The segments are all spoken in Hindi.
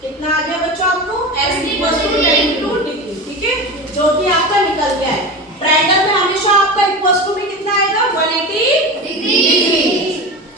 कितना आ गया बच्चों आपको x = 10 डिग्री, ठीक है, जो कि आपका निकल गया है। ट्रायंगल में हमेशा आपका इक्वल्स टू में कितना आएगा 180 डिग्री,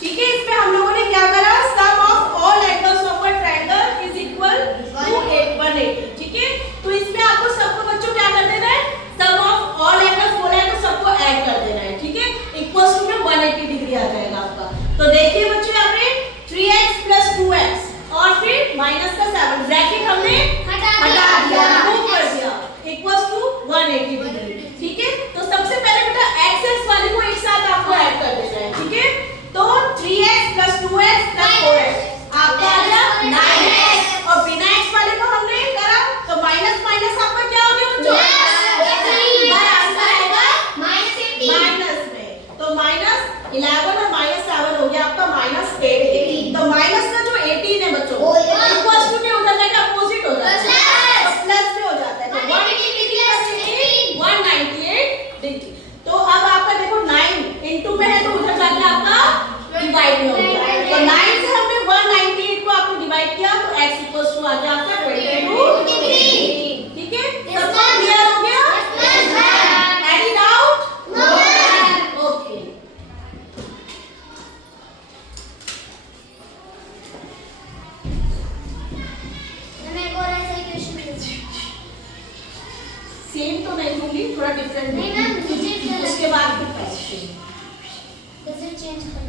ठीक है। इसमें हम लोगों ने क्या करा, sum of all angles of a triangle is equal to 180, ठीक है। तो इसमें आपको सबको बच्चों क्या कर देना है, सम ऑफ ऑल एंगल्स बोला है तो सबको ऐड कर देना है, ठीक है। इक्वल्स टू में 180 डिग्री आ जाएगा आपका। तो देखिए बच्चों यहाँ पे 3x + 2x और फिर माइनस का 7 ब्रैकेट हमने हटा दिया, रिमूव कर दिया, इक्वल्स टू 180 डिग्री, ठीक है। तो सबसे पहले बेटा एक्सेस वाले को एक साथ आपको ऐड कर देना है, ठीक है। तो 3x + 2x + 4x आपका आ गया 9x, और बिना x वाले को हमने करा तो माइनस माइनस आपका क्या हो गया बच्चों, आंसर आएगा माइनस में। तो -11 और -7 हो गया आपका -18। तो माइनस का जो 18 है बच्चों इक्वल्स टू में उधर जाके अपोजिट हो जाता है, तो प्लस में हो जाता है। तो 180 डिग्री का 198 डिग्री। तो अब आपका देखो 9 इनटू में है तो उधर जाके आपका डिवाइड में हो गया। तो 9 से हमने 198 को आपको डिवाइड किया तो x = आ गया आपका 22 डिग्री, ठीक है। सबको क्लियर हो गया? Any doubt? No. Okay, same तो नहीं दूंगी, थोड़ा डिफरेंट नहीं मैम, मुझे उसके बाद फिर पैसे चेंज कर।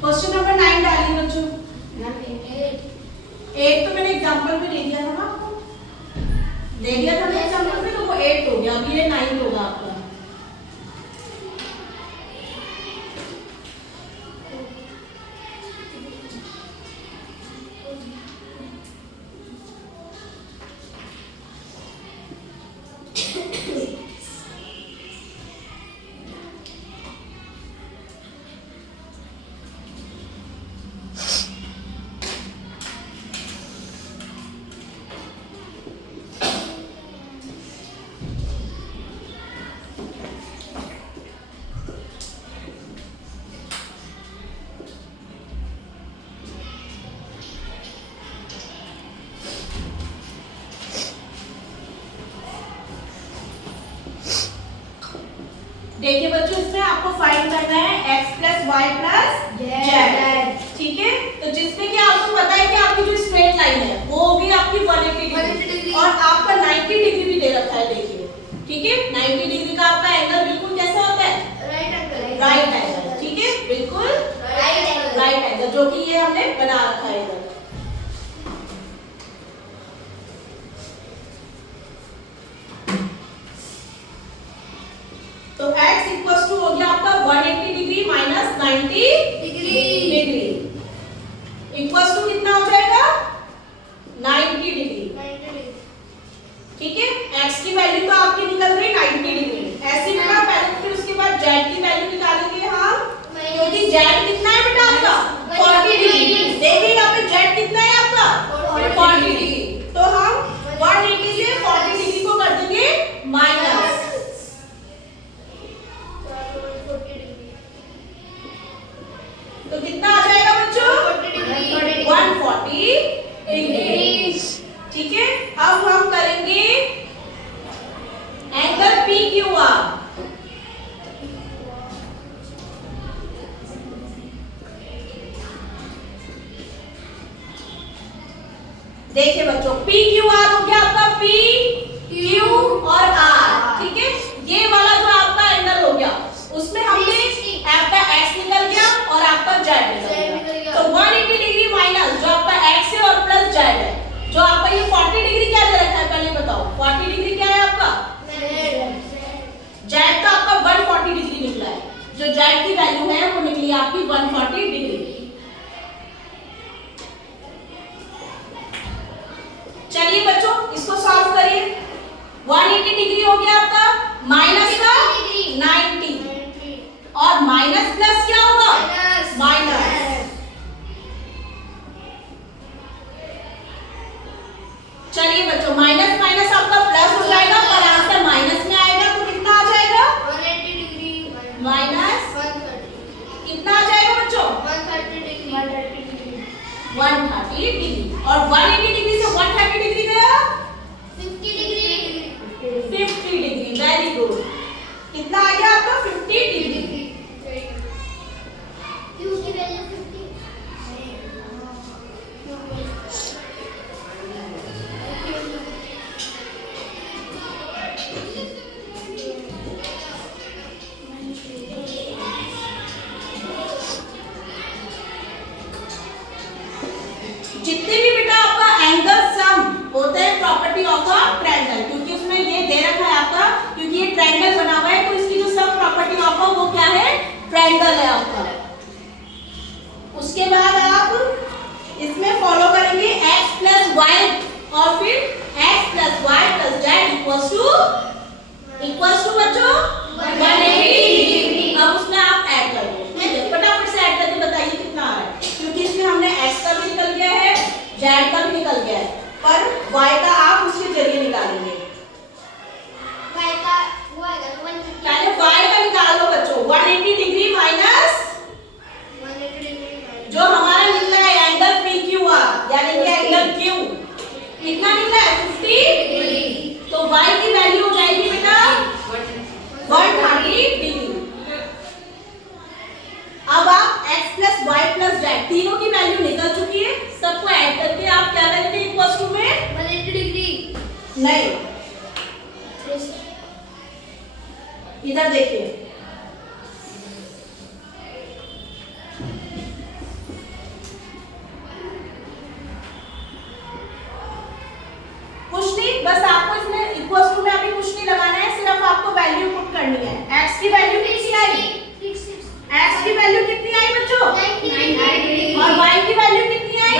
क्वेश्चन नंबर 9 डालिए बच्चों। 8 तो मैंने एग्जांपल में दे दिया था ना आपको, दे दिया था मैंने एग्जांपल में, तो वो 8 हो गया, अब ये 9 होगा आपका। देखिए बच्चों, इसमें आपको फाइंड करना है x + y + z, ठीक है। तो जिसमें कि आपको पता है कि आपकी जो स्ट्रेट लाइन है वो होगी आपकी 180 डिग्री, और आपका 90 डिग्री भी दे रखा है, देखिए, ठीक है। 90 डिग्री का आपका एंगल बिल्कुल कैसा होता है, राइट एंगल, ठीक है, बिल्कुल राइट एंगल, जो कि ये हमने बना रखा है इधर। तो x = हो गया आपका 180 डिग्री - 90 डिग्री इक्वल्स टू कितना हो जाएगा 90 डिग्री, ठीक है। x की वैल्यू तो आपकी निकल गई 90 डिग्री। ऐसे बेटा पहले फिर उसके बाद z की वैल्यू निकालेंगे हम, क्योंकि z कितना है बेटा आपका 40 डिग्री। देखिए यहाँ पे z कितना है आपका 40 डिग्री, तो हम 180 से 40 डिग्री को कर देंगे माइनस, अब हम करेंगे एंगल PQR। देखिए बच्चों, PQR हो गया आपका P, Q और R, ठीक है। ये वाला जो आपका एंगल हो गया, उसमें हमने आपका x निकल गया और आपका z निकल गया। तो 180 डिग्री माइनस जो आपका x है और प्लस z है, जो आपका ये 40 डिग्री क्या दे रखा है पहले बताओ। 40 डिग्री क्या है आपका z का आपका 140 डिग्री निकला है। जो z की वैल्यू है वो निकली आपकी 140 डिग्री। चलिए बच्चों इसको सॉल्व करिए। 180 डिग्री हो गया आपका, माइनस का 90 और माइनस प्लस क्या होगा माइनस। चलिए बच्चों, माइनस माइनस आपका प्लस हो जाएगा पर आंसर माइनस में आएगा तो कितना आ जाएगा 180 डिग्री माइनस 130 कितना आ जाएगा बच्चों 130 डिग्री 130 डिग्री। और 180 डिग्री से 130 डिग्री गया 50 डिग्री 50 डिग्री। Very good. कितना आ गया आपका 50 डिग्री। Q की वैल्यू 50 जितने भी बेटा आपका एंगल सम होते हैं प्रॉपर्टी ऑफ अ ट्रायंगल, क्योंकि उसमें ये दे रखा है आपका, क्योंकि ये ट्रायंगल बना हुआ है तो इसकी जो सब प्रॉपर्टी ऑफ वो क्या है ट्रायंगल है आपका। उसके बाद आप इसमें फॉलो करेंगे x प्लस वाई और फिर x plus Y plus Z equals to बच्चों 180 डिग्री। अब उसमें आप ऐड कर दो, फटाफट से ऐड करके बताइए कितना आ रहा है, क्योंकि इसमें हमने x का भी निकल गया है z का भी निकल गया है, पर y का आप उसके जरिए निकालेंगे। y का वो आएगा 150 पहले y का निकाल लो बच्चों। 180 डिग्री माइनस 180 डिग्री जो हमारा निकला है एंगल PQR यानी कि एंगल Q कितना निकला है 50 डिग्री। तो y की वैल्यू हो जाएगी बेटा 130 डिग्री। अब आप x plus Y plus Z तीनों की वैल्यू निकल चुकी है, सबको ऐड करके आप क्या करेंगे इक्वल्स टू में 180 डिग्री नहीं, इधर देखिए कुछ नहीं, बस आपको इसमें इक्वल्स टू में अभी कुछ नहीं लगाना है, सिर्फ आपको वैल्यू पुट करनी है। x की वैल्यू कितनी आई x की वैल्यू कितनी आई बच्चों 90 और y की वैल्यू कितनी आई